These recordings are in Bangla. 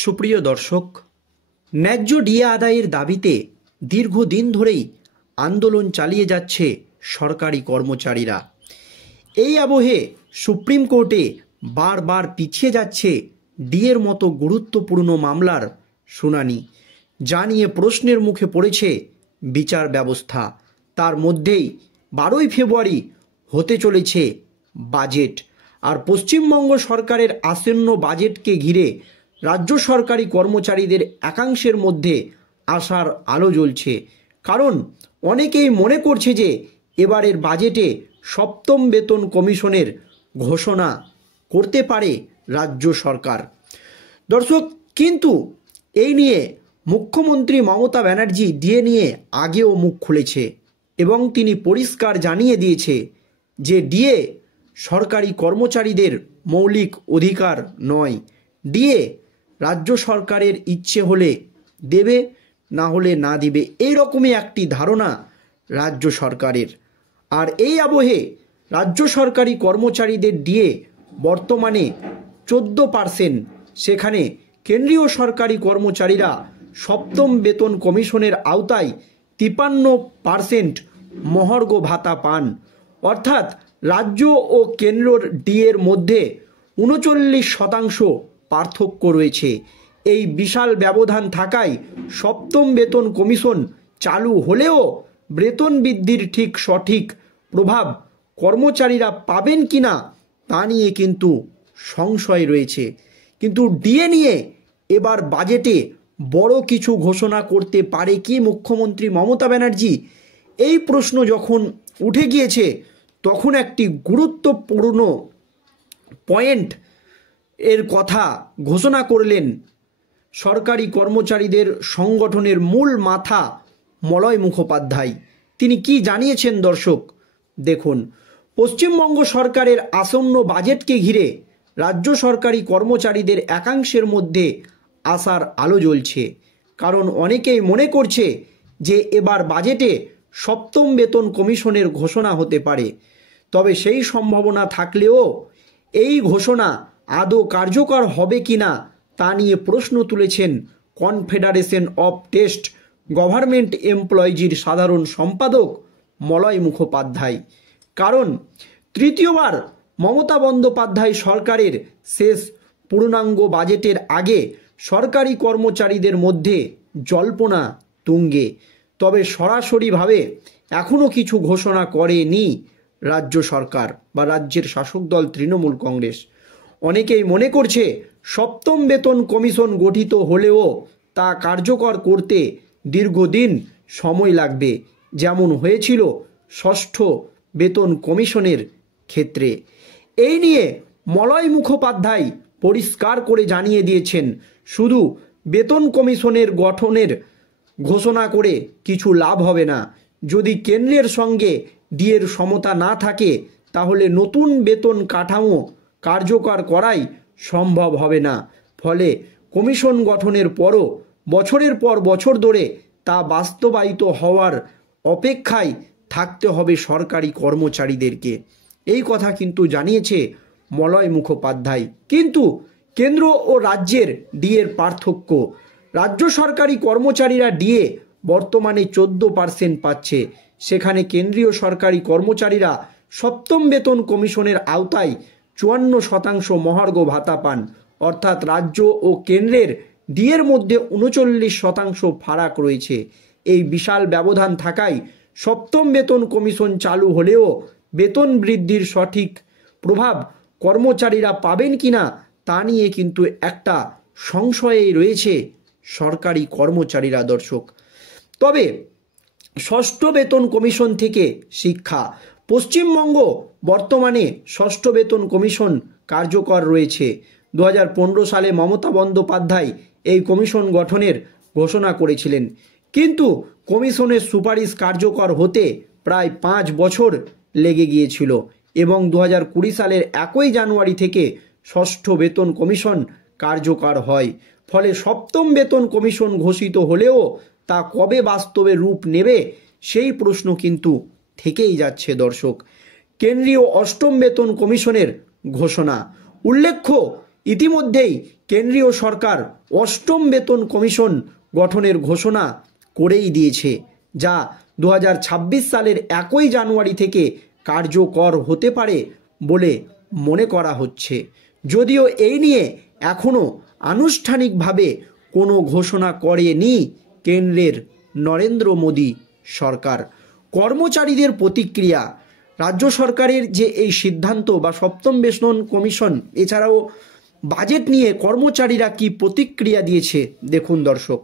সুপ্রিয় দর্শক, ন্যায্য ডিএ আদায়ের দাবিতে দীর্ঘদিন ধরেই আন্দোলন চালিয়ে যাচ্ছে সরকারি কর্মচারীরা। এই আবহে সুপ্রিম কোর্টে বারবার পিছিয়ে যাচ্ছে ডিএর মতো গুরুত্বপূর্ণ মামলার শুনানি, যা নিয়ে প্রশ্নের মুখে পড়েছে বিচার ব্যবস্থা। তার মধ্যেই 12ই ফেব্রুয়ারি হতে চলেছে বাজেট, আর পশ্চিমবঙ্গ সরকারের আসন্ন বাজেটকে ঘিরে রাজ্য সরকারি কর্মচারীদের একাংশের মধ্যে আশার আলো জ্বলছে। কারণ অনেকেই মনে করছে যে এবারের বাজেটে সপ্তম বেতন কমিশনের ঘোষণা করতে পারে রাজ্য সরকার। দর্শক, কিন্তু এই নিয়ে মুখ্যমন্ত্রী মমতা ব্যানার্জি ডিএ নিয়ে আগেও মুখ খুলেছে এবং তিনি পরিষ্কার জানিয়ে দিয়েছে যে ডিএ সরকারি কর্মচারীদের মৌলিক অধিকার নয়। ডিএ রাজ্য সরকারের ইচ্ছে হলে দেবে, না হলে না দিবে, এই রকমই একটি ধারণা রাজ্য সরকারের। আর এই আবহে রাজ্য সরকারি কর্মচারীদের ডিএ বর্তমানে 14%, সেখানে কেন্দ্রীয় সরকারি কর্মচারীরা সপ্তম বেতন কমিশনের আওতায় 53% মহার্ঘ ভাতা পান। অর্থাৎ রাজ্য ও কেন্দ্রর ডিএর মধ্যে 39% পার্থক্য রয়েছে। এই বিশাল ব্যবধান থাকায় সপ্তম বেতন কমিশন চালু হলেও বেতন বৃদ্ধির সঠিক প্রভাব কর্মচারীরা পাবেন কিনা তা নিয়ে কিন্তু সংশয় রয়েছে। কিন্তু ডিএ নিয়ে এবার বাজেটে বড় কিছু ঘোষণা করতে পারে কি মুখ্যমন্ত্রী মমতা ব্যানার্জি? এই প্রশ্ন যখন উঠে গিয়েছে তখন একটি গুরুত্বপূর্ণ পয়েন্ট এর কথা ঘোষণা করলেন সরকারি কর্মচারীদের সংগঠনের মূল মাথা মলয় মুখোপাধ্যায়। তিনি কি জানিয়েছেন দর্শক দেখুন। পশ্চিমবঙ্গ সরকারের আসন্ন বাজেটকে ঘিরে রাজ্য সরকারি কর্মচারীদের একাংশের মধ্যে আশার আলো জ্বলছে। কারণ অনেকেই মনে করছে যে এবার বাজেটে সপ্তম বেতন কমিশনের ঘোষণা হতে পারে। তবে সেই সম্ভাবনা থাকলেও এই ঘোষণা আদৌ কার্যকর হবে কিনা তা নিয়ে প্রশ্ন তুলেছেন কনফেডারেশন অফ টেস্ট গভর্নমেন্ট এমপ্লয়িজের সাধারণ সম্পাদক মলয় মুখোপাধ্যায়। কারণ তৃতীয়বার মমতা বন্দ্যোপাধ্যায় সরকারের শেষ পূর্ণাঙ্গ বাজেটের আগে সরকারি কর্মচারীদের মধ্যে জল্পনা তুঙ্গে। তবে সরাসরিভাবে এখনও কিছু ঘোষণা করেনি রাজ্য সরকার বা রাজ্যের শাসক দল তৃণমূল কংগ্রেস। অনেকেই মনে করছে সপ্তম বেতন কমিশন গঠিত হলেও তা কার্যকর করতে দীর্ঘদিন সময় লাগবে, যেমন হয়েছিল ষষ্ঠ বেতন কমিশনের ক্ষেত্রে। এই নিয়ে মলয় মুখোপাধ্যায় পরিষ্কার করে জানিয়ে দিয়েছেন, শুধু বেতন কমিশনের গঠনের ঘোষণা করে কিছু লাভ হবে না। যদি কেন্দ্রের সঙ্গে ডিএর সমতা না থাকে তাহলে নতুন বেতন কাঠামো কার্যকর করাই সম্ভব হবে না। ফলে কমিশন গঠনের পরও বছরের পর বছর ধরে তা বাস্তবায়িত হওয়ার অপেক্ষায় থাকতে হবে সরকারি কর্মচারীদেরকে। এই কথা কিন্তু জানিয়েছে মলয় মুখোপাধ্যায়। কিন্তু কেন্দ্র ও রাজ্যের ডিএর পার্থক্য, রাজ্য সরকারি কর্মচারীরা ডিএ বর্তমানে 14% পাচ্ছে, সেখানে কেন্দ্রীয় সরকারি কর্মচারীরা সপ্তম বেতন কমিশনের আওতায় 54% মহার্ঘ ভাতা পান। অর্থাৎ রাজ্য ও কেন্দ্রের ডিএর মধ্যে 39% ফারাক রয়েছে। এই বিশাল ব্যবধান থাকায় সপ্তম বেতন কমিশন চালু হলেও বেতন বৃদ্ধির সঠিক প্রভাব কর্মচারীরা পাবেন কিনা তা নিয়ে কিন্তু একটা সংশয়েই রয়েছে সরকারি কর্মচারীরা দর্শক। তবে ষষ্ঠ বেতন কমিশন থেকে শিক্ষা, পশ্চিমবঙ্গ বর্তমানে ষষ্ঠ বেতন কমিশন কার্যকর রয়েছে। 2015 সালে মমতা বন্দ্যোপাধ্যায় এই কমিশন গঠনের ঘোষণা করেছিলেন, কিন্তু কমিশনের সুপারিশ কার্যকর হতে প্রায় 5 বছর লেগে গিয়েছিল এবং 2020 সালের 1 জানুয়ারি থেকে ষষ্ঠ বেতন কমিশন কার্যকর হয়। ফলে সপ্তম বেতন কমিশন ঘোষিত হলেও তা কবে বাস্তবে রূপ নেবে সেই প্রশ্ন কিন্তু থেকেই যাচ্ছে দর্শক। কেন্দ্রীয় অষ্টম বেতন কমিশনের ঘোষণা, উল্লেখ্য ইতিমধ্যেই কেন্দ্রীয় সরকার অষ্টম বেতন কমিশন গঠনের ঘোষণা করেই দিয়েছে, যা 2026 সালের 1 জানুয়ারি থেকে কার্যকর হতে পারে বলে মনে করা হচ্ছে। যদিও এই নিয়ে এখনও আনুষ্ঠানিকভাবে কোনো ঘোষণা করেনি কেন্দ্রের নরেন্দ্র মোদী সরকার। কর্মচারীদের প্রতিক্রিয়া, রাজ্য সরকারের যে এই সিদ্ধান্ত বা সপ্তম বেতন কমিশন, এছাড়াও বাজেট নিয়ে কর্মচারীরা কি প্রতিক্রিয়া দিয়েছে দেখুন দর্শক।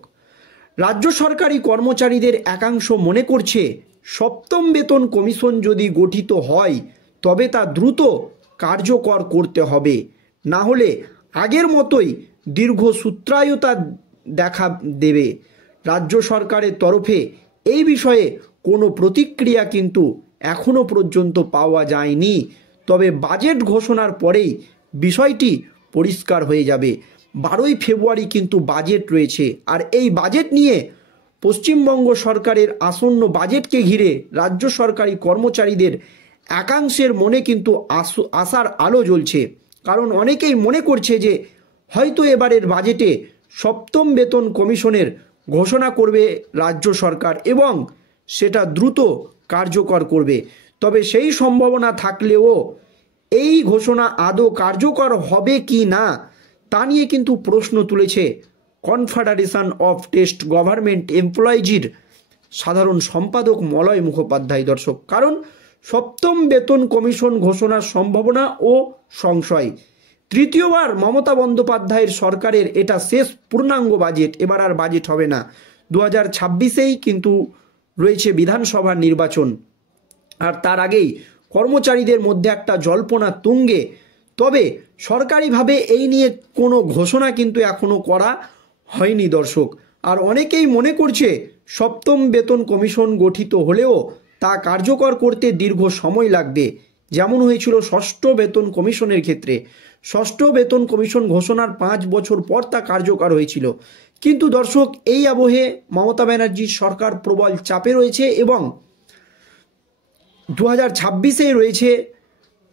রাজ্য সরকারি কর্মচারীদের একাংশ মনে করছে সপ্তম বেতন কমিশন যদি গঠিত হয় তবে তা দ্রুত কার্যকর করতে হবে, না হলে আগের মতোই দীর্ঘসূত্রায়তা দেখা দেবে। রাজ্য সরকারের তরফে এই বিষয়ে কোনো প্রতিক্রিয়া কিন্তু এখনও পর্যন্ত পাওয়া যায়নি, তবে বাজেট ঘোষণার পরেই বিষয়টি পরিষ্কার হয়ে যাবে। 12ই ফেব্রুয়ারি কিন্তু বাজেট রয়েছে, আর এই বাজেট নিয়ে পশ্চিমবঙ্গ সরকারের আসন্ন বাজেটকে ঘিরে রাজ্য সরকারি কর্মচারীদের একাংশের মনে কিন্তু আশার আলো জ্বলছে। কারণ অনেকেই মনে করছে যে হয়তো এবারের বাজেটে সপ্তম বেতন কমিশনের ঘোষণা করবে রাজ্য সরকার এবং সেটা দ্রুত কার্যকর করবে। তবে সেই সম্ভাবনা থাকলেও এই ঘোষণা আদৌ কার্যকর হবে কি না তা নিয়ে কিন্তু প্রশ্ন তুলেছে কনফেডারেশন অফ স্টেট গভর্নমেন্ট এমপ্লয়িজের সাধারণ সম্পাদক মলয় মুখোপাধ্যায় দর্শক। কারণ সপ্তম বেতন কমিশন ঘোষণার সম্ভাবনা ও সংশয়। তৃতীয়বার মমতা বন্দ্যোপাধ্যায়ের সরকারের এটা শেষ পূর্ণাঙ্গ বাজেট, এবার আর বাজেট হবে না। 2026-এই কিন্তু রয়েছে বিধানসভা নির্বাচন, আর তার আগেই কর্মচারীদের মধ্যে একটা জল্পনা তুঙ্গে। তবে সরকারিভাবে এই নিয়ে কোনো ঘোষণা কিন্তু এখনও করা হয়নি দর্শক। আর অনেকেই মনে করছে সপ্তম বেতন কমিশন গঠিত হলেও তা কার্যকর করতে দীর্ঘ সময় লাগবে, যেমন হয়েছিল ষষ্ঠ বেতন কমিশনের ক্ষেত্রে। ষষ্ঠ বেতন কমিশন ঘোষণার 5 বছর পর তা কার্যকর হয়েছিল। কিন্তু দর্শক, এই আবহে মমতা ব্যানার্জির সরকার প্রবল চাপে রয়েছে এবং 2026-এ রয়েছে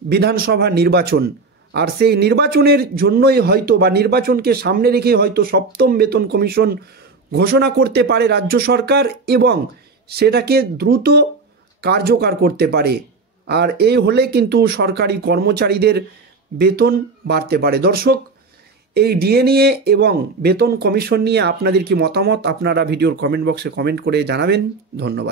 বিধানসভা নির্বাচন। আর সেই নির্বাচনের জন্যই হয়তো বা নির্বাচনকে সামনে রেখে হয়তো সপ্তম বেতন কমিশন ঘোষণা করতে পারে রাজ্য সরকার এবং সেটাকে দ্রুত কার্যকর করতে পারে। আর এই হলে কিন্তু সরকারি কর্মচারীদের বেতন বাড়তে পারে। দর্শক, এই ডিএ নিয়ে এবং বেতন কমিশন নিয়ে আপনাদের কি মতামত আপনারা ভিডিওর কমেন্ট বক্সে কমেন্ট করে জানাবেন। ধন্যবাদ।